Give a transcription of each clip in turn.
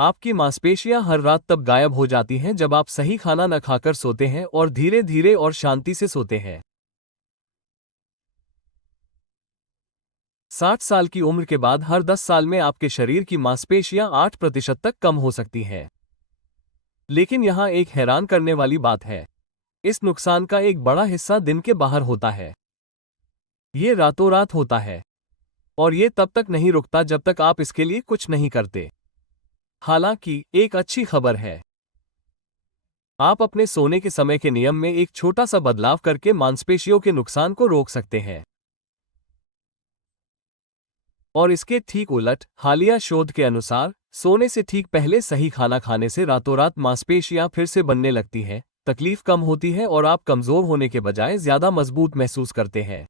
आपकी मांसपेशियां हर रात तब गायब हो जाती हैं जब आप सही खाना न खाकर सोते हैं और धीरे धीरे और शांति से सोते हैं। 60 साल की उम्र के बाद हर 10 साल में आपके शरीर की मांसपेशियां 8% तक कम हो सकती हैं। लेकिन यहां एक हैरान करने वाली बात है। इस नुकसान का एक बड़ा हिस्सा दिन के बाहर होता है। ये रातों रात होता है और ये तब तक नहीं रुकता जब तक आप इसके लिए कुछ नहीं करते। हालांकि एक अच्छी खबर है। आप अपने सोने के समय के नियम में एक छोटा सा बदलाव करके मांसपेशियों के नुकसान को रोक सकते हैं। और इसके ठीक उलट, हालिया शोध के अनुसार सोने से ठीक पहले सही खाना खाने से रातों रात मांसपेशियां फिर से बनने लगती हैं, तकलीफ कम होती है और आप कमजोर होने के बजाय ज्यादा मजबूत महसूस करते हैं।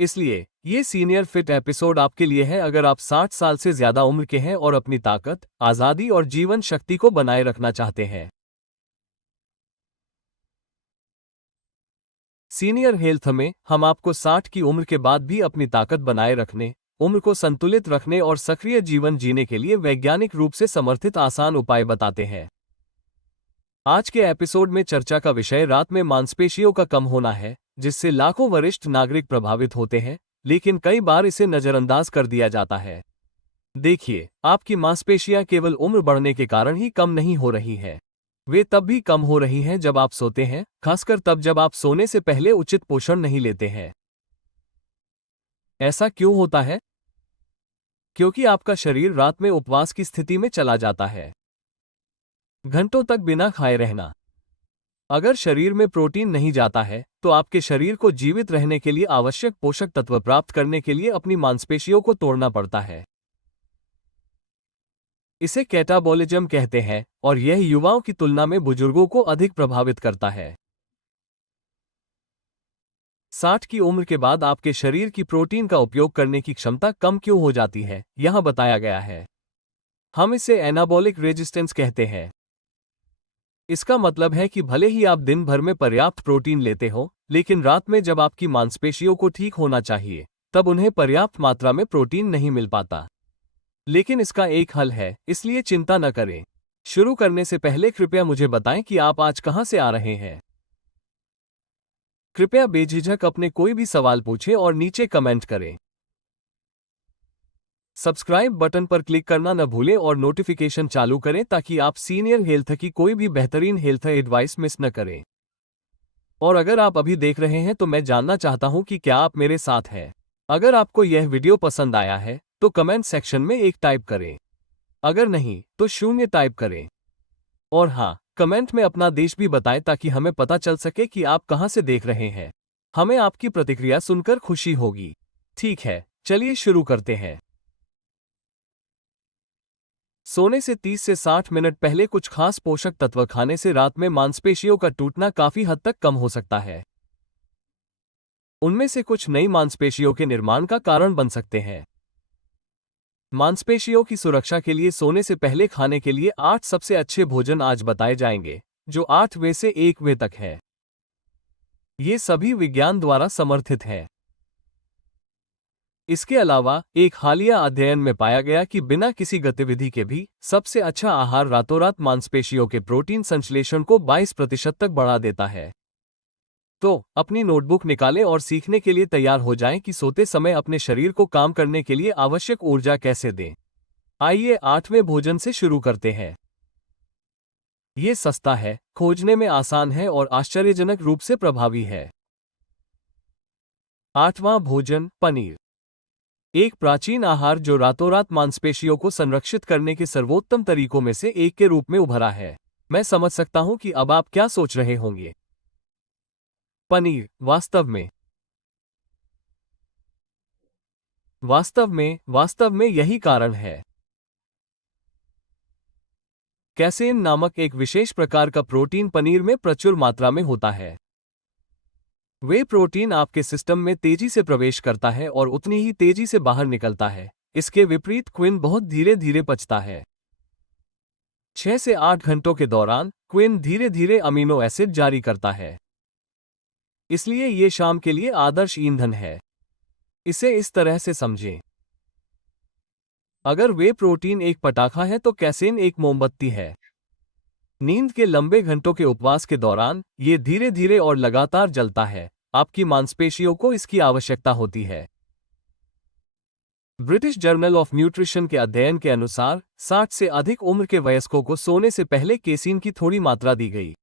इसलिए ये सीनियर फिट एपिसोड आपके लिए है अगर आप 60 साल से ज्यादा उम्र के हैं और अपनी ताकत, आजादी और जीवन शक्ति को बनाए रखना चाहते हैं। सीनियर हेल्थ में हम आपको 60 की उम्र के बाद भी अपनी ताकत बनाए रखने, उम्र को संतुलित रखने और सक्रिय जीवन जीने के लिए वैज्ञानिक रूप से समर्थित आसान उपाय बताते हैं। आज के एपिसोड में चर्चा का विषय रात में मांसपेशियों का कम होना है, जिससे लाखों वरिष्ठ नागरिक प्रभावित होते हैं, लेकिन कई बार इसे नजरअंदाज कर दिया जाता है। देखिए, आपकी मांसपेशियां केवल उम्र बढ़ने के कारण ही कम नहीं हो रही है। वे तब भी कम हो रही हैं जब आप सोते हैं, खासकर तब जब आप सोने से पहले उचित पोषण नहीं लेते हैं। ऐसा क्यों होता है? क्योंकि आपका शरीर रात में उपवास की स्थिति में चला जाता है। घंटों तक बिना खाए रहना। अगर शरीर में प्रोटीन नहीं जाता है, तो आपके शरीर को जीवित रहने के लिए आवश्यक पोषक तत्व प्राप्त करने के लिए अपनी मांसपेशियों को तोड़ना पड़ता है। इसे कैटाबॉलिज्म कहते हैं और यह युवाओं की तुलना में बुजुर्गों को अधिक प्रभावित करता है। 60 की उम्र के बाद आपके शरीर की प्रोटीन का उपयोग करने की क्षमता कम क्यों हो जाती है, यहां बताया गया है। हम इसे एनाबॉलिक रेजिस्टेंस कहते हैं। इसका मतलब है कि भले ही आप दिन भर में पर्याप्त प्रोटीन लेते हो, लेकिन रात में जब आपकी मांसपेशियों को ठीक होना चाहिए, तब उन्हें पर्याप्त मात्रा में प्रोटीन नहीं मिल पाता। लेकिन इसका एक हल है, इसलिए चिंता न करें। शुरू करने से पहले कृपया मुझे बताएं कि आप आज कहां से आ रहे हैं। कृपया बेझिझक अपने कोई भी सवाल पूछें और नीचे कमेंट करें। सब्सक्राइब बटन पर क्लिक करना न भूलें और नोटिफिकेशन चालू करें ताकि आप सीनियर हेल्थ की कोई भी बेहतरीन हेल्थ एडवाइस मिस न करें। और अगर आप अभी देख रहे हैं तो मैं जानना चाहता हूं कि क्या आप मेरे साथ हैं। अगर आपको यह वीडियो पसंद आया है तो कमेंट सेक्शन में 1 टाइप करें। अगर नहीं तो 0 टाइप करें। और हाँ, कमेंट में अपना देश भी बताएं ताकि हमें पता चल सके कि आप कहां से देख रहे हैं। हमें आपकी प्रतिक्रिया सुनकर खुशी होगी। ठीक है, चलिए शुरू करते हैं। सोने से 30 से 60 मिनट पहले कुछ खास पोषक तत्व खाने से रात में मांसपेशियों का टूटना काफी हद तक कम हो सकता है। उनमें से कुछ नई मांसपेशियों के निर्माण का कारण बन सकते हैं। मांसपेशियों की सुरक्षा के लिए सोने से पहले खाने के लिए 8 सबसे अच्छे भोजन आज बताए जाएंगे, जो 8वें से 1वें तक है। ये सभी विज्ञान द्वारा समर्थित हैं। इसके अलावा एक हालिया अध्ययन में पाया गया कि बिना किसी गतिविधि के भी सबसे अच्छा आहार रातों रात मांसपेशियों के प्रोटीन संश्लेषण को 22% तक बढ़ा देता है। तो अपनी नोटबुक निकालें और सीखने के लिए तैयार हो जाएं कि सोते समय अपने शरीर को काम करने के लिए आवश्यक ऊर्जा कैसे दें। आइए 8वें भोजन से शुरू करते हैं। ये सस्ता है, खोजने में आसान है और आश्चर्यजनक रूप से प्रभावी है। 8वां भोजन, पनीर। एक प्राचीन आहार जो रातों रात मांसपेशियों को संरक्षित करने के सर्वोत्तम तरीकों में से एक के रूप में उभरा है। मैं समझ सकता हूं कि अब आप क्या सोच रहे होंगे। पनीर, वास्तव में यही कारण है। कैसेन नामक एक विशेष प्रकार का प्रोटीन पनीर में प्रचुर मात्रा में होता है। वे प्रोटीन आपके सिस्टम में तेजी से प्रवेश करता है और उतनी ही तेजी से बाहर निकलता है। इसके विपरीत क्विन बहुत धीरे धीरे पचता है। 6 से 8 घंटों के दौरान क्विन धीरे धीरे अमीनो एसिड जारी करता है। इसलिए ये शाम के लिए आदर्श ईंधन है। इसे इस तरह से समझें। अगर वे प्रोटीन एक पटाखा है तो कैसेन एक मोमबत्ती है। नींद के लंबे घंटों के उपवास के दौरान ये धीरे धीरे और लगातार जलता है। आपकी मांसपेशियों को इसकी आवश्यकता होती है। ब्रिटिश जर्नल ऑफ न्यूट्रिशन के अध्ययन के अनुसार 60 से अधिक उम्र के वयस्कों को सोने से पहले केसीन की थोड़ी मात्रा दी गई।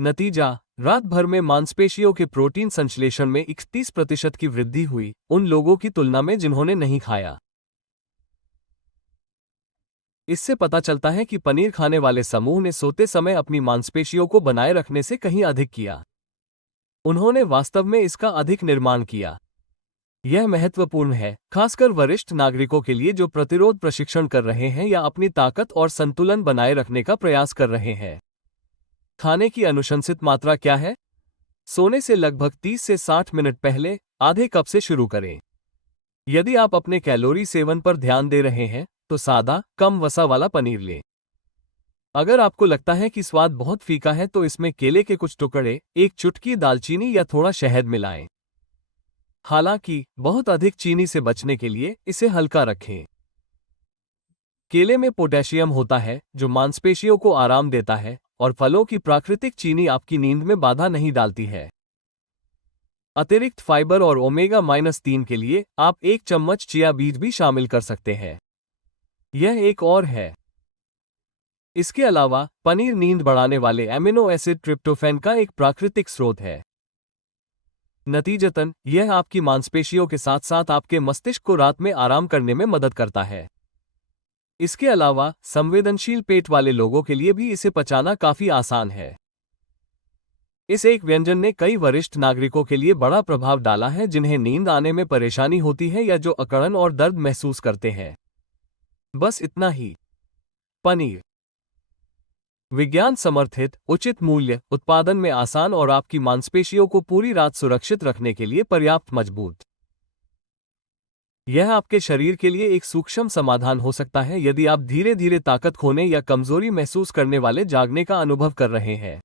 नतीजा, रात भर में मांसपेशियों के प्रोटीन संश्लेषण में 31% की वृद्धि हुई, उन लोगों की तुलना में जिन्होंने नहीं खाया। इससे पता चलता है कि पनीर खाने वाले समूह ने सोते समय अपनी मांसपेशियों को बनाए रखने से कहीं अधिक किया। उन्होंने वास्तव में इसका अधिक निर्माण किया। यह महत्वपूर्ण है, खासकर वरिष्ठ नागरिकों के लिए जो प्रतिरोध प्रशिक्षण कर रहे हैं या अपनी ताकत और संतुलन बनाए रखने का प्रयास कर रहे हैं। खाने की अनुशंसित मात्रा क्या है? सोने से लगभग 30 से 60 मिनट पहले आधे कप से शुरू करें। यदि आप अपने कैलोरी सेवन पर ध्यान दे रहे हैं तो सादा, कम वसा वाला पनीर लें। अगर आपको लगता है कि स्वाद बहुत फीका है तो इसमें केले के कुछ टुकड़े, एक चुटकी दालचीनी या थोड़ा शहद मिलाएं। हालांकि बहुत अधिक चीनी से बचने के लिए इसे हल्का रखें। केले में पोटेशियम होता है जो मांसपेशियों को आराम देता है, और फलों की प्राकृतिक चीनी आपकी नींद में बाधा नहीं डालती है। अतिरिक्त फाइबर और ओमेगा-3 के लिए आप 1 चम्मच चिया बीज भी शामिल कर सकते हैं। यह एक और है। इसके अलावा पनीर नींद बढ़ाने वाले एमिनो एसिड ट्रिप्टोफैन का एक प्राकृतिक स्रोत है। नतीजतन, यह आपकी मांसपेशियों के साथ साथ आपके मस्तिष्क को रात में आराम करने में मदद करता है। इसके अलावा संवेदनशील पेट वाले लोगों के लिए भी इसे पचाना काफी आसान है। इस एक व्यंजन ने कई वरिष्ठ नागरिकों के लिए बड़ा प्रभाव डाला है जिन्हें नींद आने में परेशानी होती है या जो अकड़न और दर्द महसूस करते हैं। बस इतना ही। पनीर विज्ञान समर्थित, उचित मूल्य, उत्पादन में आसान और आपकी मांसपेशियों को पूरी रात सुरक्षित रखने के लिए पर्याप्त मजबूत। यह आपके शरीर के लिए एक सूक्ष्म समाधान हो सकता है यदि आप धीरे धीरे ताकत खोने या कमजोरी महसूस करने वाले जागने का अनुभव कर रहे हैं।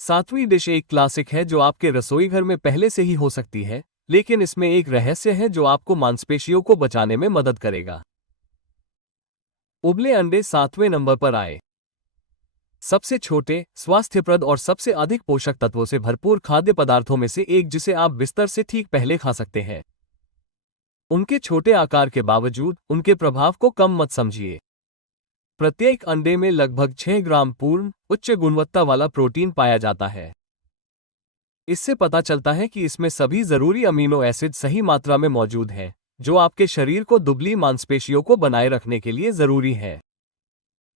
सातवीं डिश एक क्लासिक है जो आपके रसोई घर में पहले से ही हो सकती है, लेकिन इसमें एक रहस्य है जो आपको मांसपेशियों को बचाने में मदद करेगा। उबले अंडे 7वें नंबर पर आए। सबसे छोटे, स्वास्थ्यप्रद और सबसे अधिक पोषक तत्वों से भरपूर खाद्य पदार्थों में से एक जिसे आप बिस्तर से ठीक पहले खा सकते हैं। उनके छोटे आकार के बावजूद उनके प्रभाव को कम मत समझिए। प्रत्येक अंडे में लगभग 6 ग्राम पूर्ण, उच्च गुणवत्ता वाला प्रोटीन पाया जाता है। इससे पता चलता है कि इसमें सभी जरूरी अमीनो एसिड सही मात्रा में मौजूद हैं, जो आपके शरीर को दुबली मांसपेशियों को बनाए रखने के लिए जरूरी है।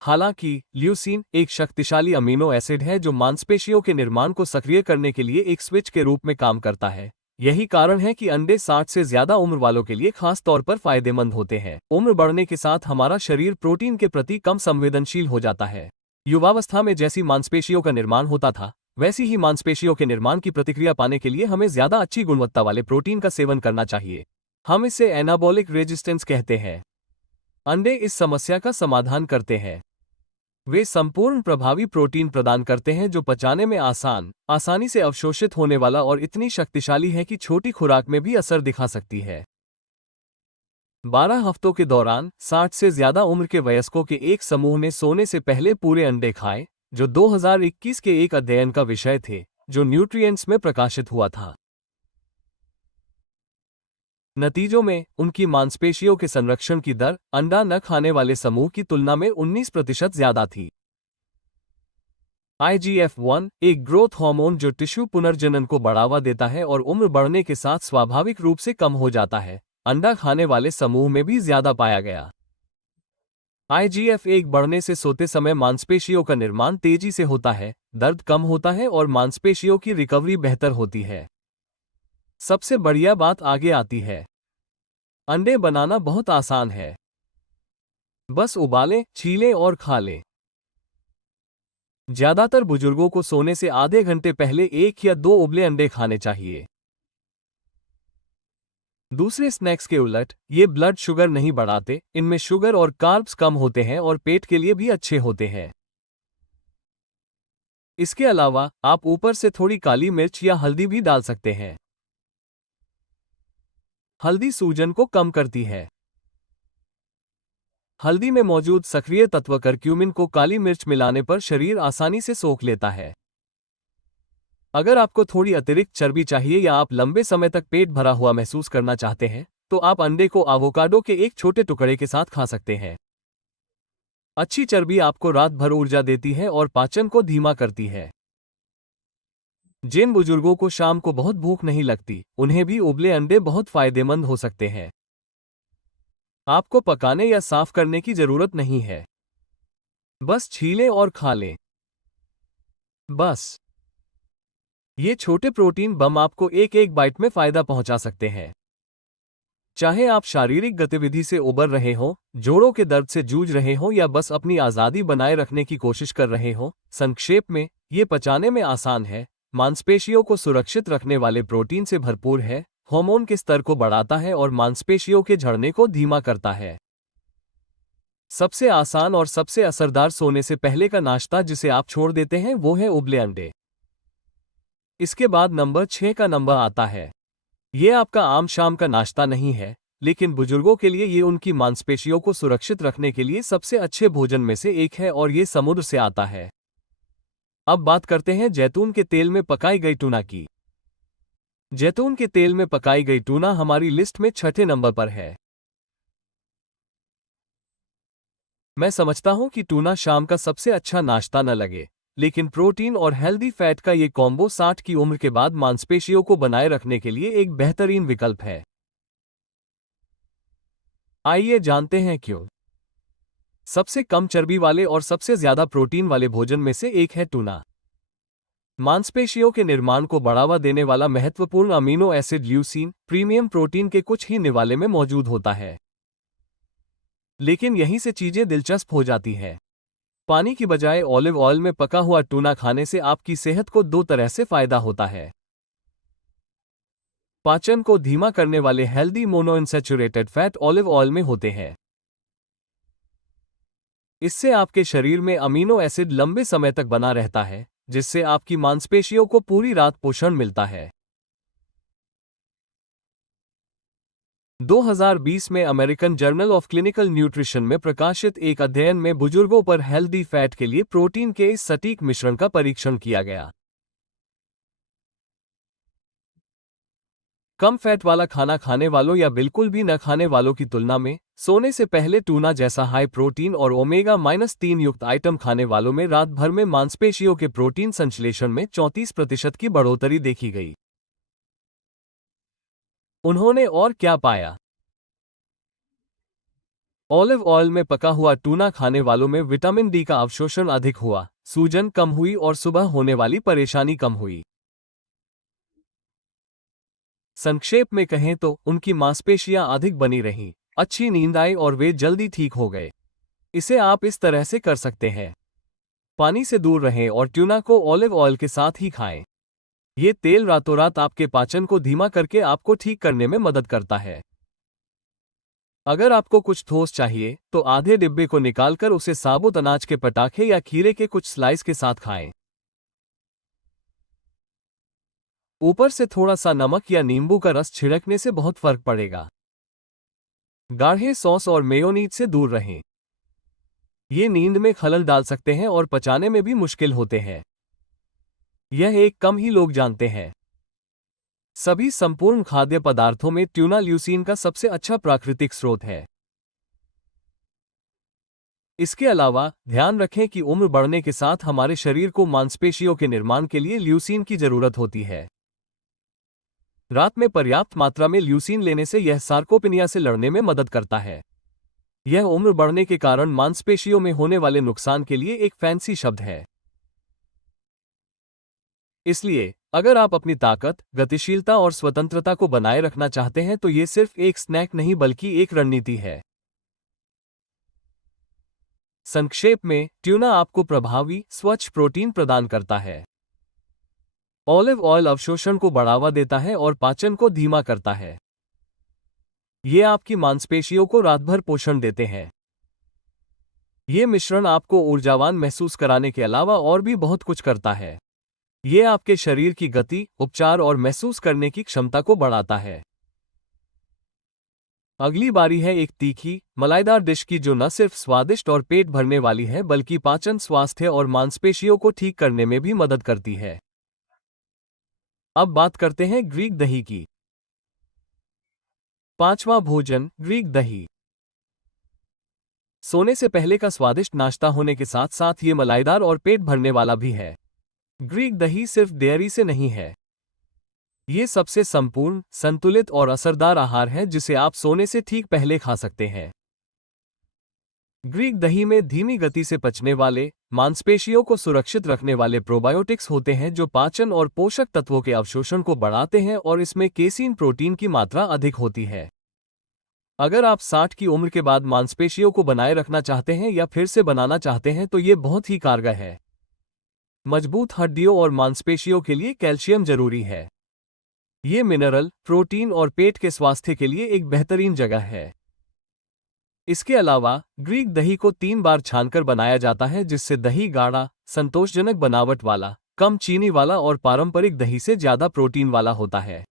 हालांकि ल्यूसीन एक शक्तिशाली अमीनो एसिड है जो मांसपेशियों के निर्माण को सक्रिय करने के लिए एक स्विच के रूप में काम करता है। यही कारण है कि अंडे 60 से ज्यादा उम्र वालों के लिए खास तौर पर फायदेमंद होते हैं। उम्र बढ़ने के साथ हमारा शरीर प्रोटीन के प्रति कम संवेदनशील हो जाता है। युवावस्था में जैसी मांसपेशियों का निर्माण होता था, वैसी ही मांसपेशियों के निर्माण की प्रतिक्रिया पाने के लिए हमें ज्यादा अच्छी गुणवत्ता वाले प्रोटीन का सेवन करना चाहिए। हम इसे एनाबॉलिक रेजिस्टेंस कहते हैं। अंडे इस समस्या का समाधान करते हैं। वे संपूर्ण प्रभावी प्रोटीन प्रदान करते हैं जो पचाने में आसानी से अवशोषित होने वाला और इतनी शक्तिशाली है कि छोटी खुराक में भी असर दिखा सकती है। 12 हफ्तों के दौरान 60 से ज्यादा उम्र के वयस्कों के एक समूह ने सोने से पहले पूरे अंडे खाए, जो 2021 के एक अध्ययन का विषय थे, जो न्यूट्रिएंट्स में प्रकाशित हुआ था। नतीजों में उनकी मांसपेशियों के संरक्षण की दर अंडा न खाने वाले समूह की तुलना में 19% ज्यादा थी। IGF-1 एक ग्रोथ हार्मोन जो टिश्यू पुनर्जनन को बढ़ावा देता है और उम्र बढ़ने के साथ स्वाभाविक रूप से कम हो जाता है, अंडा खाने वाले समूह में भी ज्यादा पाया गया। IGF-1 बढ़ने से सोते समय मांसपेशियों का निर्माण तेजी से होता है, दर्द कम होता है और मांसपेशियों की रिकवरी बेहतर होती है। सबसे बढ़िया बात आगे आती है। अंडे बनाना बहुत आसान है। बस उबालें, छीलें और खा लें। ज्यादातर बुजुर्गों को सोने से आधे घंटे पहले 1 या 2 उबले अंडे खाने चाहिए। दूसरे स्नैक्स के उलट, ये ब्लड शुगर नहीं बढ़ाते, इनमें शुगर और कार्ब्स कम होते हैं और पेट के लिए भी अच्छे होते हैं। इसके अलावा आप ऊपर से थोड़ी काली मिर्च या हल्दी भी डाल सकते हैं। हल्दी सूजन को कम करती है। हल्दी में मौजूद सक्रिय तत्व करक्यूमिन को काली मिर्च मिलाने पर शरीर आसानी से सोख लेता है। अगर आपको थोड़ी अतिरिक्त चर्बी चाहिए या आप लंबे समय तक पेट भरा हुआ महसूस करना चाहते हैं, तो आप अंडे को एवोकाडो के एक छोटे टुकड़े के साथ खा सकते हैं। अच्छी चर्बी आपको रात भर ऊर्जा देती है और पाचन को धीमा करती है। जिन बुजुर्गों को शाम को बहुत भूख नहीं लगती, उन्हें भी उबले अंडे बहुत फायदेमंद हो सकते हैं। आपको पकाने या साफ करने की जरूरत नहीं है, बस छीलें और खा लें। बस ये छोटे प्रोटीन बम आपको एक एक बाइट में फायदा पहुंचा सकते हैं। चाहे आप शारीरिक गतिविधि से उबर रहे हों, जोड़ों के दर्द से जूझ रहे हों या बस अपनी आज़ादी बनाए रखने की कोशिश कर रहे हों, संक्षेप में ये पचाने में आसान है, मांसपेशियों को सुरक्षित रखने वाले प्रोटीन से भरपूर है, हार्मोन के स्तर को बढ़ाता है और मांसपेशियों के झड़ने को धीमा करता है। सबसे आसान और सबसे असरदार सोने से पहले का नाश्ता जिसे आप छोड़ देते हैं वो है उबले अंडे। इसके बाद नंबर 6 का नंबर आता है। ये आपका आम शाम का नाश्ता नहीं है, लेकिन बुजुर्गों के लिए ये उनकी मांसपेशियों को सुरक्षित रखने के लिए सबसे अच्छे भोजन में से एक है और ये समुद्र से आता है। अब बात करते हैं जैतून के तेल में पकाई गई टूना की। जैतून के तेल में पकाई गई टूना हमारी लिस्ट में 6ठे नंबर पर है। मैं समझता हूं कि टूना शाम का सबसे अच्छा नाश्ता न लगे, लेकिन प्रोटीन और हेल्दी फैट का ये कॉम्बो 60 की उम्र के बाद मांसपेशियों को बनाए रखने के लिए एक बेहतरीन विकल्प है। आइए जानते हैं क्यों। सबसे कम चर्बी वाले और सबसे ज्यादा प्रोटीन वाले भोजन में से एक है टूना। मांसपेशियों के निर्माण को बढ़ावा देने वाला महत्वपूर्ण amino acid leucine premium protein के कुछ ही निवाले में मौजूद होता है। लेकिन यहीं से चीजें दिलचस्प हो जाती है। पानी की बजाय ऑलिव ऑयल में पका हुआ टूना खाने से आपकी सेहत को दो तरह से फायदा होता है। पाचन को धीमा करने वाले हेल्दी मोनोइनसैचुरेटेड फैट ऑलिव ऑयल में होते हैं। इससे आपके शरीर में अमीनो एसिड लंबे समय तक बना रहता है, जिससे आपकी मांसपेशियों को पूरी रात पोषण मिलता है। 2020 में American journal of clinical nutrition में प्रकाशित एक अध्ययन में बुजुर्गों पर हेल्दी फैट के लिए प्रोटीन के इस सटीक मिश्रण का परीक्षण किया गया। कम फैट वाला खाना खाने वालों या बिल्कुल भी न खाने वालों की तुलना में सोने से पहले टूना जैसा हाई प्रोटीन और ओमेगा-3 युक्त आइटम खाने वालों में रात भर में मांसपेशियों के प्रोटीन संश्लेषण में 34% की बढ़ोतरी देखी गई। उन्होंने और क्या पाया? ऑलिव ऑयल में पका हुआ टूना खाने वालों में विटामिन डी का अवशोषण अधिक हुआ, सूजन कम हुई और सुबह होने वाली परेशानी कम हुई। संक्षेप में कहें तो उनकी मांसपेशियां अधिक बनी रहीं, अच्छी नींद आई और वे जल्दी ठीक हो गए। इसे आप इस तरह से कर सकते हैं। पानी से दूर रहें और ट्यूना को ऑलिव ऑयल के साथ ही खाएं। ये तेल रातों रात आपके पाचन को धीमा करके आपको ठीक करने में मदद करता है। अगर आपको कुछ ठोस चाहिए तो आधे डिब्बे को निकालकर उसे साबुत अनाज के पटाखे या खीरे के कुछ स्लाइस के साथ खाएं। ऊपर से थोड़ा सा नमक या नींबू का रस छिड़कने से बहुत फर्क पड़ेगा। गाढ़े सॉस और मेयोनीज से दूर रहें। ये नींद में खलल डाल सकते हैं और पचाने में भी मुश्किल होते हैं। यह एक कम ही लोग जानते हैं। सभी संपूर्ण खाद्य पदार्थों में ट्यूना ल्यूसीन का सबसे अच्छा प्राकृतिक स्रोत है। इसके अलावा ध्यान रखें कि उम्र बढ़ने के साथ हमारे शरीर को मांसपेशियों के निर्माण के लिए ल्यूसीन की जरूरत होती है। रात में पर्याप्त मात्रा में ल्यूसीन लेने से यह सार्कोपिनिया से लड़ने में मदद करता है। यह उम्र बढ़ने के कारण मांसपेशियों में होने वाले नुकसान के लिए एक फैंसी शब्द है। इसलिए अगर आप अपनी ताकत, गतिशीलता और स्वतंत्रता को बनाए रखना चाहते हैं तो ये सिर्फ एक स्नैक नहीं बल्कि एक रणनीति है। संक्षेप में, ट्यूना आपको प्रभावी, स्वच्छ प्रोटीन प्रदान करता है। ऑलिव ऑयल अवशोषण को बढ़ावा देता है और पाचन को धीमा करता है। ये आपकी मांसपेशियों को रात भर पोषण देते हैं। ये मिश्रण आपको ऊर्जावान महसूस कराने के अलावा और भी बहुत कुछ करता है। ये आपके शरीर की गति, उपचार और महसूस करने की क्षमता को बढ़ाता है। अगली बारी है एक तीखी मलाईदार डिश की जो न सिर्फ स्वादिष्ट और पेट भरने वाली है बल्कि पाचन स्वास्थ्य और मांसपेशियों को ठीक करने में भी मदद करती है। अब बात करते हैं ग्रीक दही की। पांचवा भोजन ग्रीक दही। सोने से पहले का स्वादिष्ट नाश्ता होने के साथ साथ ये मलाईदार और पेट भरने वाला भी है। ग्रीक दही सिर्फ डेयरी से नहीं है, ये सबसे संपूर्ण, संतुलित और असरदार आहार है जिसे आप सोने से ठीक पहले खा सकते हैं। ग्रीक दही में धीमी गति से पचने वाले, मांसपेशियों को सुरक्षित रखने वाले प्रोबायोटिक्स होते हैं जो पाचन और पोषक तत्वों के अवशोषण को बढ़ाते हैं और इसमें केसीन प्रोटीन की मात्रा अधिक होती है। अगर आप 60 की उम्र के बाद मांसपेशियों को बनाए रखना चाहते हैं या फिर से बनाना चाहते हैं तो ये बहुत ही कारगर है। मजबूत हड्डियों और मांसपेशियों के लिए कैल्शियम जरूरी है। ये मिनरल, प्रोटीन और पेट के स्वास्थ्य के लिए एक बेहतरीन जगह है। इसके अलावा ग्रीक दही को 3 बार छानकर बनाया जाता है जिससे दही गाढ़ा, संतोषजनक बनावट वाला, कम चीनी वाला और पारंपरिक दही से ज्यादा प्रोटीन वाला होता है।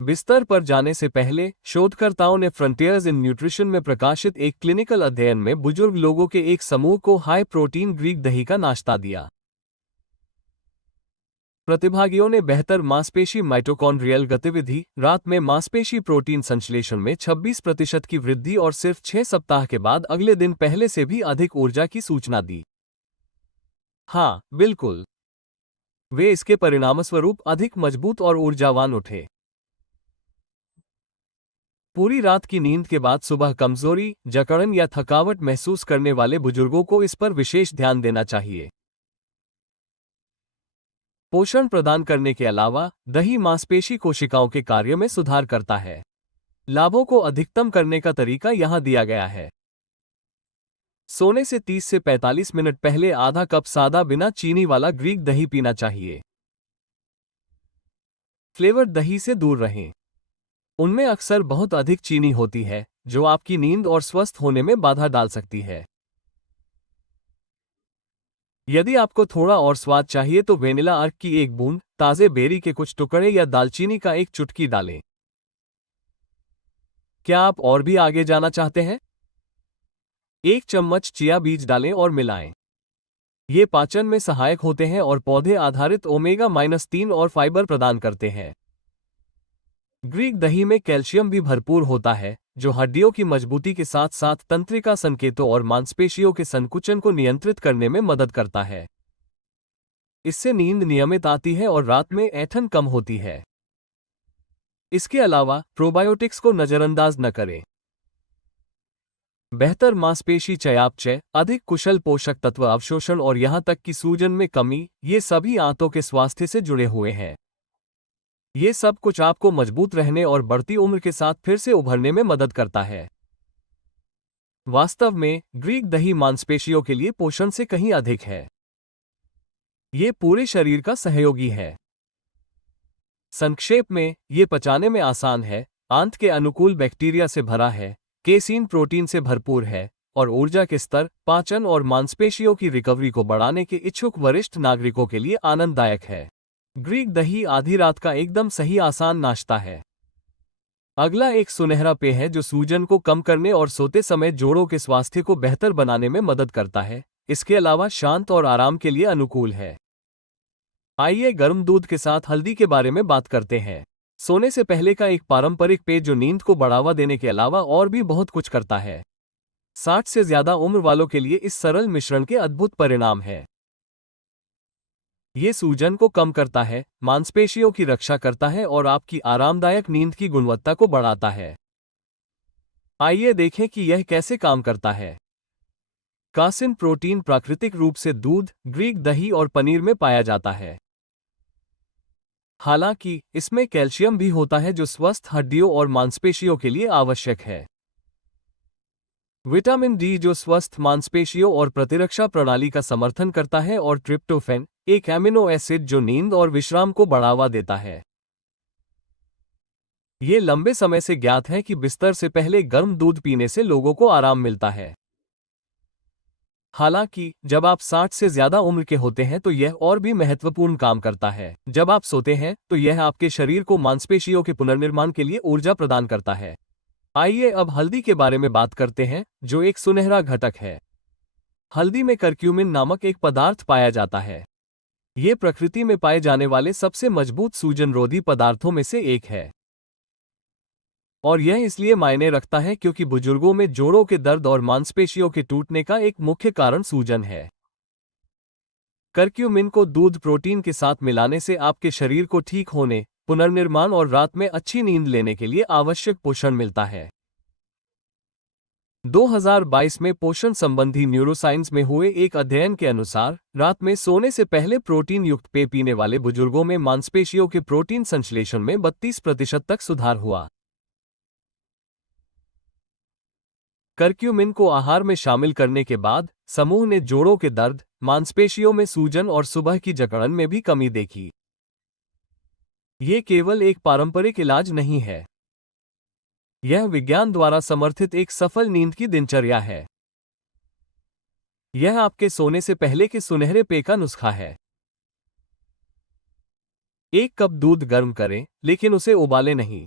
बिस्तर पर जाने से पहले शोधकर्ताओं ने फ्रंटियर्स इन न्यूट्रिशन में प्रकाशित एक क्लिनिकल अध्ययन में बुजुर्ग लोगों के एक समूह को हाई प्रोटीन ग्रीक दही का नाश्ता दिया। प्रतिभागियों ने बेहतर मांसपेशी माइटोकॉन्ड्रियल गतिविधि, रात में मांसपेशी प्रोटीन संश्लेषण में 26% की वृद्धि और सिर्फ 6 सप्ताह के बाद अगले दिन पहले से भी अधिक ऊर्जा की सूचना दी। हाँ, बिल्कुल, वे इसके परिणामस्वरूप अधिक मजबूत और ऊर्जावान उठे। पूरी रात की नींद के बाद सुबह कमजोरी, जकड़न या थकावट महसूस करने वाले बुजुर्गों को इस पर विशेष ध्यान देना चाहिए। पोषण प्रदान करने के अलावा दही मांसपेशी कोशिकाओं के कार्य में सुधार करता है। लाभों को अधिकतम करने का तरीका यहां दिया गया है। सोने से 30 से 45 मिनट पहले आधा कप सादा बिना चीनी वाला ग्रीक दही पीना चाहिए। फ्लेवर्ड दही से दूर रहें, उनमें अक्सर बहुत अधिक चीनी होती है जो आपकी नींद और स्वस्थ होने में बाधा डाल सकती है। यदि आपको थोड़ा और स्वाद चाहिए तो वेनिला अर्क की एक बूंद, ताजे बेरी के कुछ टुकड़े या दालचीनी का एक चुटकी डालें। क्या आप और भी आगे जाना चाहते हैं? 1 चम्मच चिया बीज डालें और मिलाएं। ये पाचन में सहायक होते हैं और पौधे आधारित ओमेगा-3 और फाइबर प्रदान करते हैं। ग्रीक दही में कैल्शियम भी भरपूर होता है जो हड्डियों की मजबूती के साथ साथ तंत्रिका संकेतों और मांसपेशियों के संकुचन को नियंत्रित करने में मदद करता है। इससे नींद नियमित आती है और रात में ऐंठन कम होती है। इसके अलावा प्रोबायोटिक्स को नजरअंदाज न करें। बेहतर मांसपेशी चयापचय, अधिक कुशल पोषक तत्व अवशोषण और यहां तक कि सूजन में कमी, ये सभी आंतों के स्वास्थ्य से जुड़े हुए हैं। ये सब कुछ आपको मजबूत रहने और बढ़ती उम्र के साथ फिर से उभरने में मदद करता है। वास्तव में ग्रीक दही मांसपेशियों के लिए पोषण से कहीं अधिक है। ये पूरे शरीर का सहयोगी है। संक्षेप में, ये पचाने में आसान है, आंत के अनुकूल बैक्टीरिया से भरा है, केसीन प्रोटीन से भरपूर है और ऊर्जा के स्तर, पाचन और मांसपेशियों की रिकवरी को बढ़ाने के इच्छुक वरिष्ठ नागरिकों के लिए आनंददायक है। ग्रीक दही आधी रात का एकदम सही आसान नाश्ता है। अगला एक सुनहरा पेय है जो सूजन को कम करने और सोते समय जोड़ों के स्वास्थ्य को बेहतर बनाने में मदद करता है। इसके अलावा शांत और आराम के लिए अनुकूल है। आइए गर्म दूध के साथ हल्दी के बारे में बात करते हैं। सोने से पहले का एक पारंपरिक पेय जो नींद को बढ़ावा देने के अलावा और भी बहुत कुछ करता है। 60 से ज्यादा उम्र वालों के लिए इस सरल मिश्रण के अद्भुत परिणाम हैं। ये सूजन को कम करता है, मांसपेशियों की रक्षा करता है और आपकी आरामदायक नींद की गुणवत्ता को बढ़ाता है। आइए देखें कि यह कैसे काम करता है। कासिन प्रोटीन प्राकृतिक रूप से दूध, ग्रीक दही और पनीर में पाया जाता है। हालांकि इसमें कैल्शियम भी होता है जो स्वस्थ हड्डियों और मांसपेशियों के लिए आवश्यक है। विटामिन डी जो स्वस्थ मांसपेशियों और प्रतिरक्षा प्रणाली का समर्थन करता है और ट्रिप्टोफैन, एक एमिनो एसिड जो नींद और विश्राम को बढ़ावा देता है। ये लंबे समय से ज्ञात है कि बिस्तर से पहले गर्म दूध पीने से लोगों को आराम मिलता है। हालांकि जब आप 60 से ज्यादा उम्र के होते हैं तो यह और भी महत्वपूर्ण काम करता है। जब आप सोते हैं तो यह आपके शरीर को मांसपेशियों के पुनर्निर्माण के लिए ऊर्जा प्रदान करता है। आइए अब हल्दी के बारे में बात करते हैं, जो एक सुनहरा घटक है। हल्दी में करक्यूमिन नामक एक पदार्थ पाया जाता है। ये प्रकृति में पाए जाने वाले सबसे मजबूत सूजनरोधी पदार्थों में से एक है, और यह इसलिए मायने रखता है क्योंकि बुजुर्गों में जोड़ों के दर्द और मांसपेशियों के टूटने का एक मुख्य कारण सूजन है। करक्यूमिन को दूध प्रोटीन के साथ मिलाने से आपके शरीर को ठीक होने, पुनर्निर्माण और रात में अच्छी नींद लेने के लिए आवश्यक पोषण मिलता है। 2022 में पोषण संबंधी न्यूरोसाइंस में हुए एक अध्ययन के अनुसार रात में सोने से पहले प्रोटीन युक्त पेय पीने वाले बुजुर्गों में मांसपेशियों के प्रोटीन संश्लेषण में 32% तक सुधार हुआ। करक्यूमिन को आहार में शामिल करने के बाद समूह ने जोड़ों के दर्द, मांसपेशियों में सूजन और सुबह की जकड़न में भी कमी देखी। ये केवल एक पारंपरिक इलाज नहीं है, यह विज्ञान द्वारा समर्थित एक सफल नींद की दिनचर्या है। यह आपके सोने से पहले के सुनहरे पेय का नुस्खा है। 1 कप दूध गर्म करें, लेकिन उसे उबालें नहीं।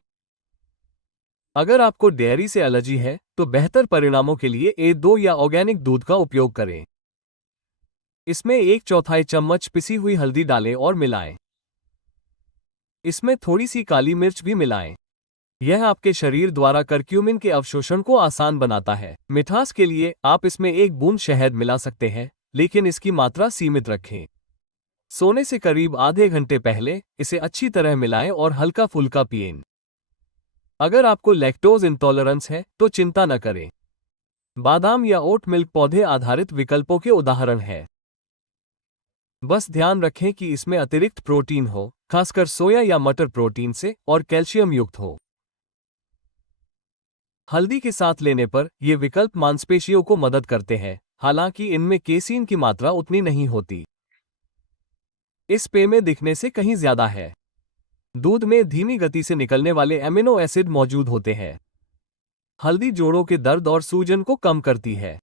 अगर आपको डेयरी से एलर्जी है तो बेहतर परिणामों के लिए A2 या ऑर्गेनिक दूध का उपयोग करें। इसमें 1/4 चम्मच पिसी हुई हल्दी डालें और मिलाएं। इसमें थोड़ी सी काली मिर्च भी मिलाएं। यह आपके शरीर द्वारा करक्यूमिन के अवशोषण को आसान बनाता है। मिठास के लिए आप इसमें 1 बूंद शहद मिला सकते हैं, लेकिन इसकी मात्रा सीमित रखें। सोने से करीब आधे घंटे पहले इसे अच्छी तरह मिलाएं और हल्का फुल्का पिएं। अगर आपको लैक्टोज इंटॉलरेंस है तो चिंता न करें। बादाम या ओट मिल्क पौधे आधारित विकल्पों के उदाहरण हैं। बस ध्यान रखें कि इसमें अतिरिक्त प्रोटीन हो, खासकर सोया या मटर प्रोटीन से, और कैल्शियम युक्त हो। हल्दी के साथ लेने पर ये विकल्प मांसपेशियों को मदद करते हैं, हालांकि इनमें केसीन की मात्रा उतनी नहीं होती। इस पेय में दिखने से कहीं ज्यादा है। दूध में धीमी गति से निकलने वाले एमिनो एसिड मौजूद होते हैं। हल्दी जोड़ों के दर्द और सूजन को कम करती है।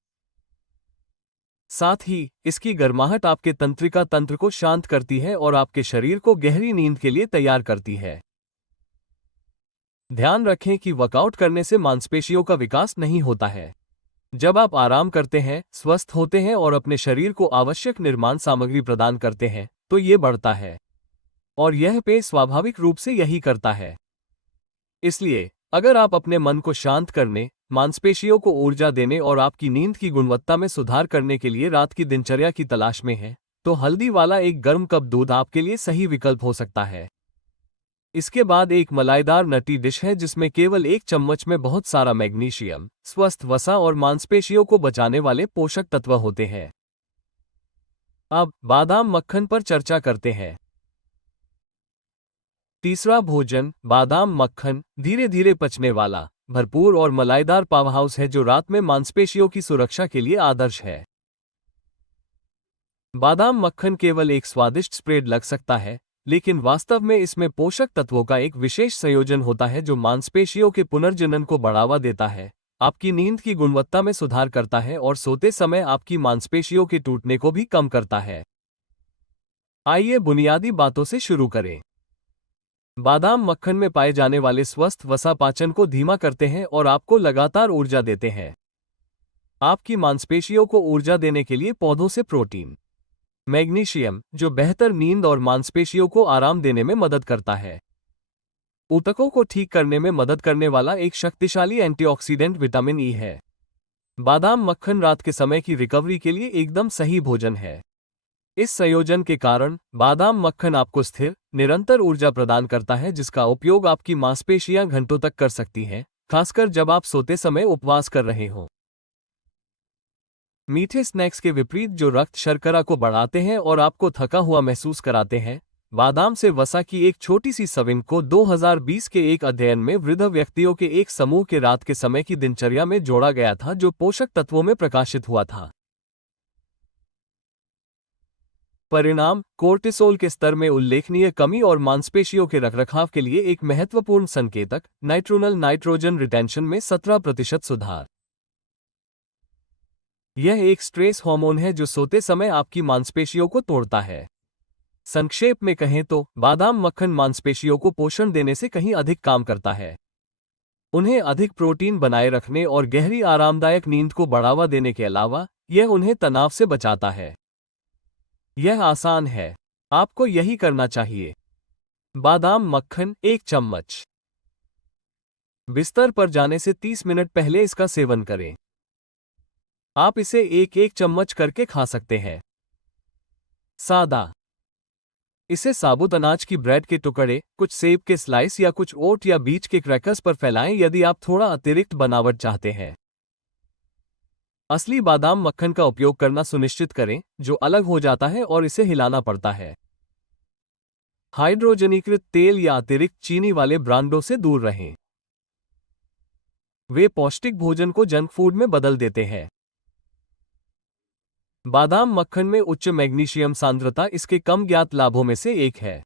साथ ही इसकी गर्माहट आपके तंत्रिका तंत्र को शांत करती है और आपके शरीर को गहरी नींद के लिए तैयार करती है। ध्यान रखें कि वर्कआउट करने से मांसपेशियों का विकास नहीं होता है। जब आप आराम करते हैं, स्वस्थ होते हैं और अपने शरीर को आवश्यक निर्माण सामग्री प्रदान करते हैं, तो ये बढ़ता है। और यह पेय स्वाभाविक रूप से यही करता है। इसलिए अगर आप अपने मन को शांत करने, मांसपेशियों को ऊर्जा देने और आपकी नींद की गुणवत्ता में सुधार करने के लिए रात की दिनचर्या की तलाश में हैं, तो हल्दी वाला एक गर्म कप दूध आपके लिए सही विकल्प हो सकता है। इसके बाद एक मलाईदार नटी डिश है जिसमें केवल 1 चम्मच में बहुत सारा मैग्नीशियम, स्वस्थ वसा और मांसपेशियों को बचाने वाले पोषक तत्व होते हैं। अब बादाम मक्खन पर चर्चा करते हैं। तीसरा भोजन बादाम मक्खन धीरे धीरे पचने वाला, भरपूर और मलाईदार पावरहाउस है जो रात में मांसपेशियों की सुरक्षा के लिए आदर्श है। बादाम मक्खन केवल एक स्वादिष्ट स्प्रेड लग सकता है, लेकिन वास्तव में इसमें पोषक तत्वों का एक विशेष संयोजन होता है जो मांसपेशियों के पुनर्जनन को बढ़ावा देता है, आपकी नींद की गुणवत्ता में सुधार करता है और सोते समय आपकी मांसपेशियों के टूटने को भी कम करता है। आइए बुनियादी बातों से शुरू करें। बादाम मक्खन में पाए जाने वाले स्वस्थ वसा पाचन को धीमा करते हैं और आपको लगातार ऊर्जा देते हैं। आपकी मांसपेशियों को ऊर्जा देने के लिए पौधों से प्रोटीन, मैग्नीशियम जो बेहतर नींद और मांसपेशियों को आराम देने में मदद करता है, ऊतकों को ठीक करने में मदद करने वाला एक शक्तिशाली एंटीऑक्सीडेंट विटामिन ई है। बादाम मक्खन रात के समय की रिकवरी के लिए एकदम सही भोजन है। इस संयोजन के कारण बादाम मक्खन आपको स्थिर, निरंतर ऊर्जा प्रदान करता है जिसका उपयोग आपकी मांसपेशियां घंटों तक कर सकती हैं, खासकर जब आप सोते समय उपवास कर रहे हों। मीठे स्नैक्स के विपरीत जो रक्त शर्करा को बढ़ाते हैं और आपको थका हुआ महसूस कराते हैं, बादाम से वसा की एक छोटी सी सविंग को 2020 के एक अध्ययन में वृद्ध व्यक्तियों के एक समूह के रात के समय की दिनचर्या में जोड़ा गया था जो पोषक तत्वों में प्रकाशित हुआ था। परिणाम कोर्टिसोल के स्तर में उल्लेखनीय कमी और मांसपेशियों के रखरखाव के लिए एक महत्वपूर्ण संकेतक नाइट्रोनल नाइट्रोजन रिटेंशन में 17% सुधार। यह एक स्ट्रेस हार्मोन है जो सोते समय आपकी मांसपेशियों को तोड़ता है। संक्षेप में कहें तो बादाम मक्खन मांसपेशियों को पोषण देने से कहीं अधिक काम करता है। उन्हें अधिक प्रोटीन बनाए रखने और गहरी आरामदायक नींद को बढ़ावा देने के अलावा यह उन्हें तनाव से बचाता है। यह आसान है, आपको यही करना चाहिए। बादाम मक्खन 1 चम्मच। बिस्तर पर जाने से 30 मिनट पहले इसका सेवन करें। आप इसे एक चम्मच करके खा सकते हैं। सादा। इसे साबुत अनाज की ब्रेड के टुकड़े, कुछ सेब के स्लाइस या कुछ ओट या बीज के क्रैकर्स पर फैलाएं यदि आप थोड़ा अतिरिक्त बनावट चाहते हैं। असली बादाम मक्खन का उपयोग करना सुनिश्चित करें, जो अलग हो जाता है और इसे हिलाना पड़ता है। हाइड्रोजनीकृत तेल या अतिरिक्त चीनी वाले ब्रांडों से दूर रहें। वे पौष्टिक भोजन को जंक फूड में बदल देते हैं। बादाम मक्खन में उच्च मैग्नीशियम सांद्रता इसके कम ज्ञात लाभों में से एक है।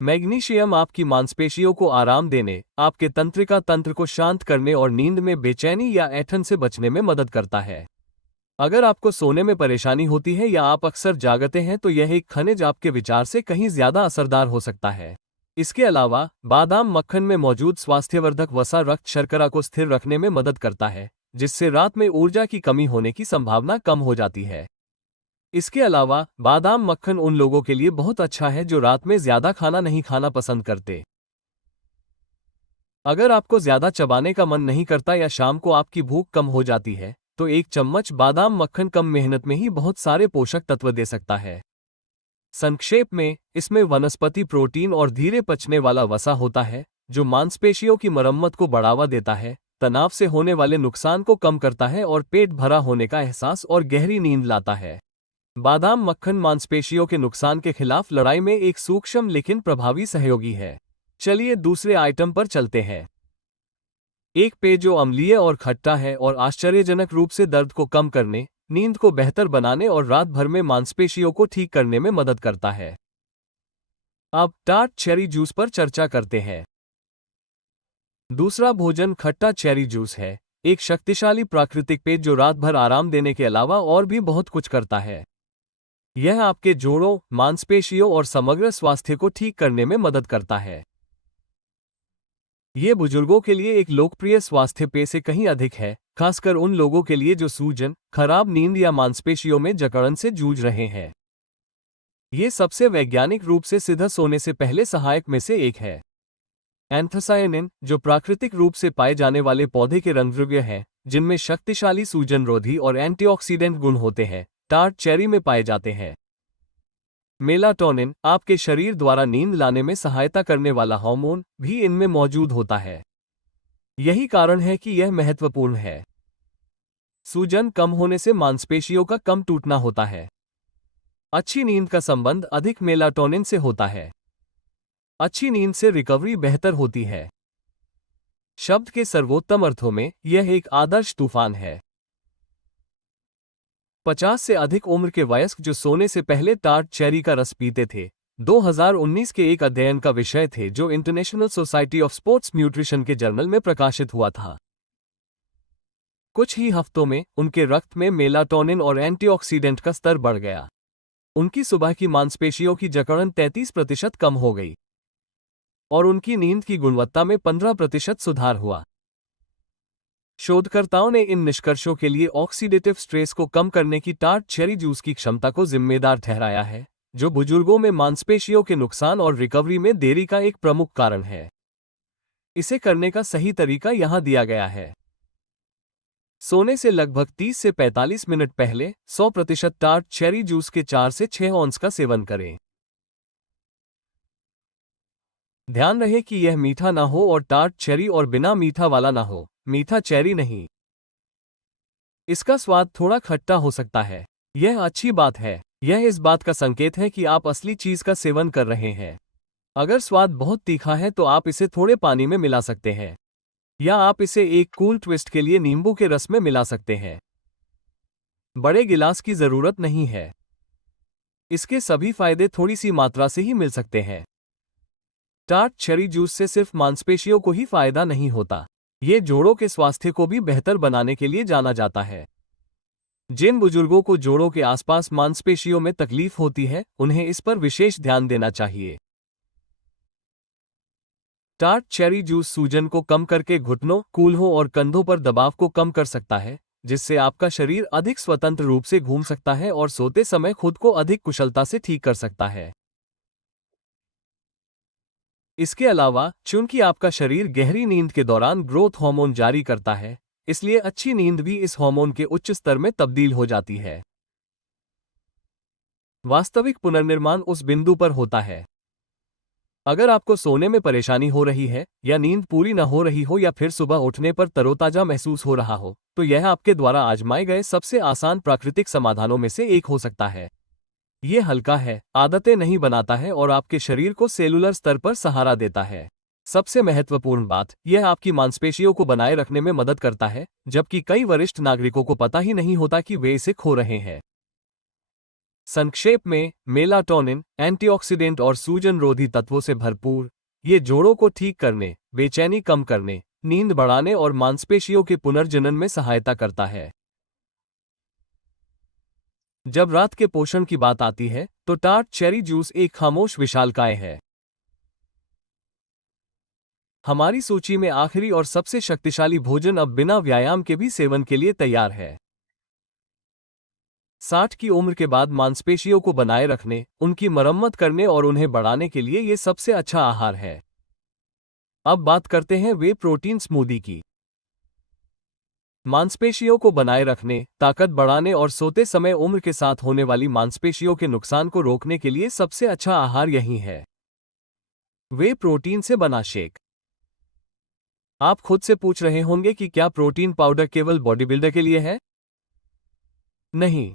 मैग्नीशियम आपकी मांसपेशियों को आराम देने, आपके तंत्रिका तंत्र को शांत करने और नींद में बेचैनी या ऐंठन से बचने में मदद करता है। अगर आपको सोने में परेशानी होती है या आप अक्सर जागते हैं तो यह एक खनिज आपके विचार से कहीं ज्यादा असरदार हो सकता है। इसके अलावा बादाम मक्खन में मौजूद स्वास्थ्यवर्धक वसा रक्त शर्करा को स्थिर रखने में मदद करता है, जिससे रात में ऊर्जा की कमी होने की संभावना कम हो जाती है। इसके अलावा बादाम मक्खन उन लोगों के लिए बहुत अच्छा है जो रात में ज्यादा खाना नहीं खाना पसंद करते। अगर आपको ज्यादा चबाने का मन नहीं करता या शाम को आपकी भूख कम हो जाती है, तो 1 चम्मच बादाम मक्खन कम मेहनत में ही बहुत सारे पोषक तत्व दे सकता है। संक्षेप में, इसमें वनस्पति प्रोटीन और धीरे पचने वाला वसा होता है, जो मांसपेशियों की मरम्मत को बढ़ावा देता है, तनाव से होने वाले नुकसान को कम करता है और पेट भरा होने का एहसास और गहरी नींद लाता है। बादाम मक्खन मांसपेशियों के नुकसान के खिलाफ लड़ाई में एक सूक्ष्म लेकिन प्रभावी सहयोगी है। चलिए दूसरे आइटम पर चलते हैं। एक पेय जो अम्लीय और खट्टा है और आश्चर्यजनक रूप से दर्द को कम करने, नींद को बेहतर बनाने और रात भर में मांसपेशियों को ठीक करने में मदद करता है। अब टार्ट चेरी जूस पर चर्चा करते हैं। दूसरा भोजन खट्टा चेरी जूस है, एक शक्तिशाली प्राकृतिक पेय जो रात भर आराम देने के अलावा और भी बहुत कुछ करता है। यह आपके जोड़ों, मांसपेशियों और समग्र स्वास्थ्य को ठीक करने में मदद करता है। ये बुजुर्गों के लिए एक लोकप्रिय स्वास्थ्य पेय से कहीं अधिक है, खासकर उन लोगों के लिए जो सूजन, खराब नींद या मांसपेशियों में जकड़न से जूझ रहे हैं। ये सबसे वैज्ञानिक रूप से सीधा सोने से पहले सहायक में से एक है। एंथोसायनिन, जो प्राकृतिक रूप से पाए जाने वाले पौधे के रंगद्रव्य हैं, जिनमें शक्तिशाली सूजनरोधी और एंटीऑक्सीडेंट गुण होते हैं, टार्ट चेरी में पाए जाते हैं। मेलाटोनिन, आपके शरीर द्वारा नींद लाने में सहायता करने वाला हार्मोन, भी इनमें मौजूद होता है। यही कारण है कि यह महत्वपूर्ण है। सूजन कम होने से मांसपेशियों का कम टूटना होता है। अच्छी नींद का संबंध अधिक मेलाटोनिन से होता है। अच्छी नींद से रिकवरी बेहतर होती है। शब्द के सर्वोत्तम अर्थों में यह एक आदर्श तूफान है। 50 से अधिक उम्र के वयस्क जो सोने से पहले टार्ट चेरी का रस पीते थे, 2019 के एक अध्ययन का विषय थे जो international society of sports nutrition के जर्नल में प्रकाशित हुआ था। कुछ ही हफ्तों में उनके रक्त में मेलाटोनिन और एंटीऑक्सीडेंट का स्तर बढ़ गया। उनकी सुबह की मांसपेशियों की जकड़न 33% कम हो गई और उनकी नींद की गुणवत्ता में 15% सुधार हुआ। शोधकर्ताओं ने इन निष्कर्षों के लिए ऑक्सीडेटिव स्ट्रेस को कम करने की टार्ट चेरी जूस की क्षमता को जिम्मेदार ठहराया है, जो बुजुर्गों में मांसपेशियों के नुकसान और रिकवरी में देरी का एक प्रमुख कारण है। इसे करने का सही तरीका यहां दिया गया है। सोने से लगभग 30 से 45 मिनट पहले 100% टार्ट चेरी जूस के 4 से 6 ऑन्स का सेवन करें। ध्यान रहे कि यह मीठा ना हो और टार्ट चेरी और बिना मीठा वाला ना हो, मीठा चेरी नहीं। इसका स्वाद थोड़ा खट्टा हो सकता है। यह अच्छी बात है। यह इस बात का संकेत है कि आप असली चीज का सेवन कर रहे हैं। अगर स्वाद बहुत तीखा है तो आप इसे थोड़े पानी में मिला सकते हैं, या आप इसे एक कूल ट्विस्ट के लिए नींबू के रस में मिला सकते हैं। बड़े गिलास की जरूरत नहीं है। इसके सभी फायदे थोड़ी सी मात्रा से ही मिल सकते हैं। टार्ट चेरी जूस से सिर्फ मांसपेशियों को ही फायदा नहीं होता, ये जोड़ों के स्वास्थ्य को भी बेहतर बनाने के लिए जाना जाता है। जिन बुजुर्गों को जोड़ों के आसपास मांसपेशियों में तकलीफ होती है, उन्हें इस पर विशेष ध्यान देना चाहिए। टार्ट चेरी जूस सूजन को कम करके घुटनों, कूल्हों और कंधों पर दबाव को कम कर सकता है, जिससे आपका शरीर अधिक स्वतंत्र रूप से घूम सकता है और सोते समय खुद को अधिक कुशलता से ठीक कर सकता है। इसके अलावा, चूंकि आपका शरीर गहरी नींद के दौरान ग्रोथ हार्मोन जारी करता है, इसलिए अच्छी नींद भी इस हार्मोन के उच्च स्तर में तब्दील हो जाती है। वास्तविक पुनर्निर्माण उस बिंदु पर होता है। अगर आपको सोने में परेशानी हो रही है, या नींद पूरी न हो रही हो, या फिर सुबह उठने पर तरोताजा महसूस हो रहा हो, तो यह आपके द्वारा आजमाए गए सबसे आसान प्राकृतिक समाधानों में से एक हो सकता है। ये हल्का है, आदतें नहीं बनाता है और आपके शरीर को सेलुलर स्तर पर सहारा देता है। सबसे महत्वपूर्ण बात, यह आपकी मांसपेशियों को बनाए रखने में मदद करता है, जबकि कई वरिष्ठ नागरिकों को पता ही नहीं होता कि वे इसे खो रहे हैं। संक्षेप में, मेलाटोनिन, एंटीऑक्सीडेंट और सूजन रोधी तत्वों से भरपूर, ये जोड़ों को ठीक करने, बेचैनी कम करने, नींद बढ़ाने और मांसपेशियों के पुनर्जनन में सहायता करता है। जब रात के पोषण की बात आती है, तो टार्ट चेरी जूस एक खामोश विशालकाय है। हमारी सूची में आखिरी और सबसे शक्तिशाली भोजन अब बिना व्यायाम के भी सेवन के लिए तैयार है। 60 की उम्र के बाद मांसपेशियों को बनाए रखने, उनकी मरम्मत करने और उन्हें बढ़ाने के लिए ये सबसे अच्छा आहार है। अब बात करते हैं वे प्रोटीन स्मूदी की। मांसपेशियों को बनाए रखने, ताकत बढ़ाने और सोते समय उम्र के साथ होने वाली मांसपेशियों के नुकसान को रोकने के लिए सबसे अच्छा आहार यही है। वे प्रोटीन से बना शेक। आप खुद से पूछ रहे होंगे कि क्या प्रोटीन पाउडर केवल बॉडी बिल्डर के लिए है? नहीं।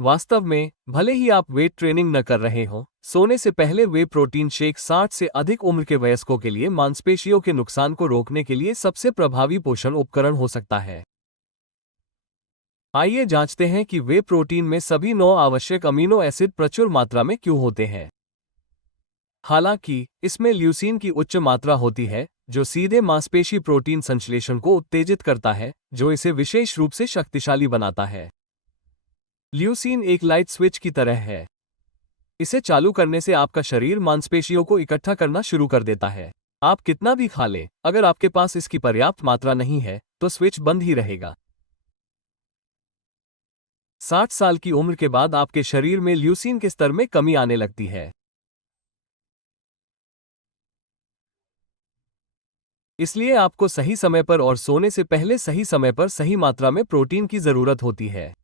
वास्तव में, भले ही आप वेट ट्रेनिंग न कर रहे हों, सोने से पहले वे प्रोटीन शेक 60 से अधिक उम्र के वयस्कों के लिए मांसपेशियों के नुकसान को रोकने के लिए सबसे प्रभावी पोषण उपकरण हो सकता है। आइए जांचते हैं कि वे प्रोटीन में सभी 9 आवश्यक अमीनो एसिड प्रचुर मात्रा में क्यों होते हैं। हालांकि, इसमें ल्यूसीन की उच्च मात्रा होती है, जो सीधे मांसपेशी प्रोटीन संश्लेषण को उत्तेजित करता है, जो इसे विशेष रूप से शक्तिशाली बनाता है। ल्यूसीन एक लाइट स्विच की तरह है। इसे चालू करने से आपका शरीर मांसपेशियों को इकट्ठा करना शुरू कर देता है। आप कितना भी खा लें, अगर आपके पास इसकी पर्याप्त मात्रा नहीं है, तो स्विच बंद ही रहेगा। 60 साल की उम्र के बाद आपके शरीर में ल्यूसीन के स्तर में कमी आने लगती है। इसलिए आपको सही समय पर और सोने से पहले सही समय पर सही मात्रा में प्रोटीन की जरूरत होती है।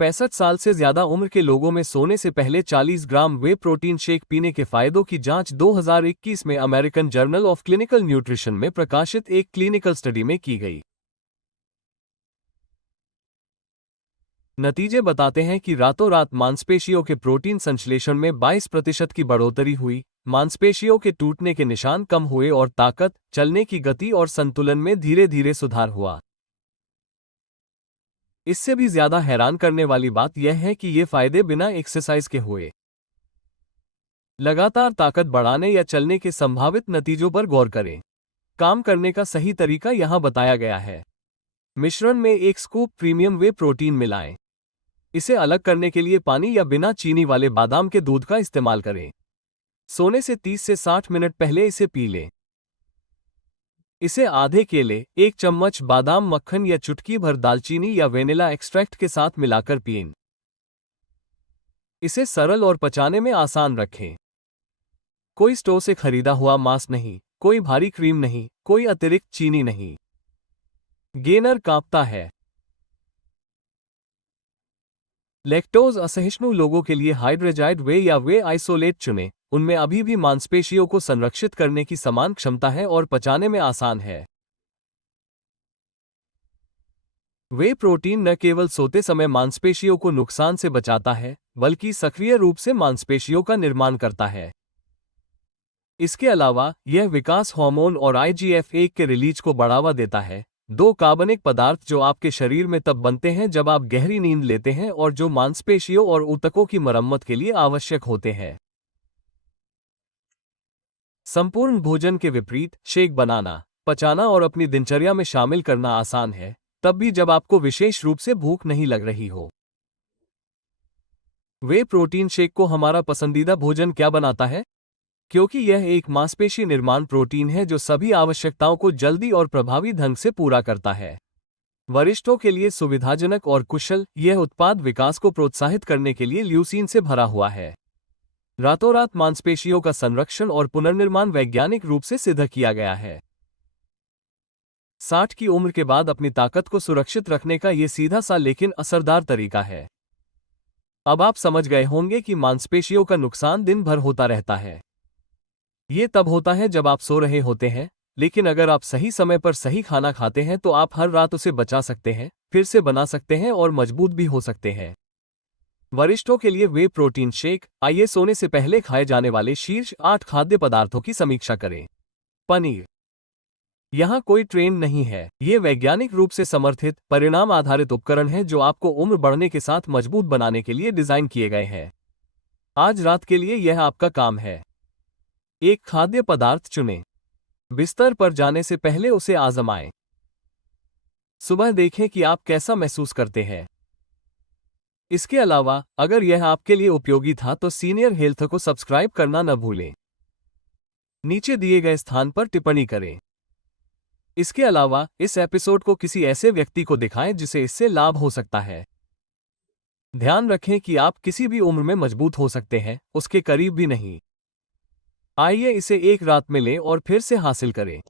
65 साल से ज्यादा उम्र के लोगों में सोने से पहले 40 ग्राम वे प्रोटीन शेक पीने के फायदों की जांच 2021 में American journal of clinical nutrition में प्रकाशित एक क्लिनिकल स्टडी में की गई। नतीजे बताते हैं कि रातों रात मांसपेशियों के प्रोटीन संश्लेषण में 22% की बढ़ोतरी हुई, मांसपेशियों के टूटने के निशान कम हुए और ताकत, चलने की गति और संतुलन में धीरे धीरे सुधार हुआ। इससे भी ज्यादा हैरान करने वाली बात यह है कि ये फायदे बिना एक्सरसाइज के हुए। लगातार ताकत बढ़ाने या चलने के संभावित नतीजों पर गौर करें। काम करने का सही तरीका यहां बताया गया है। मिश्रण में 1 स्कूप प्रीमियम वे प्रोटीन मिलाएं। इसे अलग करने के लिए पानी या बिना चीनी वाले बादाम के दूध का इस्तेमाल करें। सोने से 30 से 60 मिनट पहले इसे पी लें। इसे आधे केले, 1 चम्मच बादाम मक्खन या चुटकी भर दालचीनी या वेनिला एक्सट्रैक्ट के साथ मिलाकर पिएं। इसे सरल और पचाने में आसान रखें। कोई स्टोर से खरीदा हुआ मांस नहीं, कोई भारी क्रीम नहीं, कोई अतिरिक्त चीनी नहीं। गेनर कांपता है। लैक्टोज असहिष्णु लोगों के लिए हाइड्रेजाइड वे या वे आइसोलेट चुनें, उनमें अभी भी मांसपेशियों को संरक्षित करने की समान क्षमता है और पचाने में आसान है। वे प्रोटीन न केवल सोते समय मांसपेशियों को नुकसान से बचाता है, बल्कि सक्रिय रूप से मांसपेशियों का निर्माण करता है। इसके अलावा, यह विकास हार्मोन और IGF-1 के रिलीज को बढ़ावा देता है, 2 कार्बनिक पदार्थ जो आपके शरीर में तब बनते हैं जब आप गहरी नींद लेते हैं और जो मांसपेशियों और ऊतकों की मरम्मत के लिए आवश्यक होते हैं। संपूर्ण भोजन के विपरीत, शेक बनाना। पचाना और अपनी दिनचर्या में शामिल करना आसान है, तब भी जब आपको विशेष रूप से भूख नहीं लग रही हो। वे प्रोटीन शेक को हमारा पसंदीदा भोजन क्या बनाता है? क्योंकि यह एक मांसपेशी निर्माण प्रोटीन है जो सभी आवश्यकताओं को जल्दी और प्रभावी ढंग से पूरा करता है। वरिष्ठों के लिए सुविधाजनक और कुशल, यह उत्पाद विकास को प्रोत्साहित करने के लिए ल्यूसीन से भरा हुआ है। रातों रात मांसपेशियों का संरक्षण और पुनर्निर्माण वैज्ञानिक रूप से सिद्ध किया गया है। 60 की उम्र के बाद अपनी ताकत को सुरक्षित रखने का यह सीधा सा लेकिन असरदार तरीका है। अब आप समझ गए होंगे कि मांसपेशियों का नुकसान दिन भर होता रहता है। ये तब होता है जब आप सो रहे होते हैं, लेकिन अगर आप सही समय पर सही खाना खाते हैं तो आप हर रात उसे बचा सकते हैं, फिर से बना सकते हैं और मजबूत भी हो सकते हैं। वरिष्ठों के लिए वे प्रोटीन शेक। आइए सोने से पहले खाए जाने वाले शीर्ष 8 खाद्य पदार्थों की समीक्षा करें। पनीर। यहाँ कोई ट्रेंड नहीं है, ये वैज्ञानिक रूप से समर्थित, परिणाम आधारित उपकरण हैं जो आपको उम्र बढ़ने के साथ मजबूत बनाने के लिए डिजाइन किए गए हैं। आज रात के लिए यह आपका काम है। एक खाद्य पदार्थ चुनें। बिस्तर पर जाने से पहले उसे आजमाएं। सुबह देखें कि आप कैसा महसूस करते हैं। इसके अलावा, अगर यह आपके लिए उपयोगी था तो सीनियर हेल्थ को सब्सक्राइब करना न भूलें। नीचे दिए गए स्थान पर टिप्पणी करें। इसके अलावा, इस एपिसोड को किसी ऐसे व्यक्ति को दिखाएं जिसे इससे लाभ हो सकता है। ध्यान रखें कि आप किसी भी उम्र में मजबूत हो सकते हैं, उसके करीब भी नहीं। आइए इसे एक रात में लें और फिर से हासिल करें।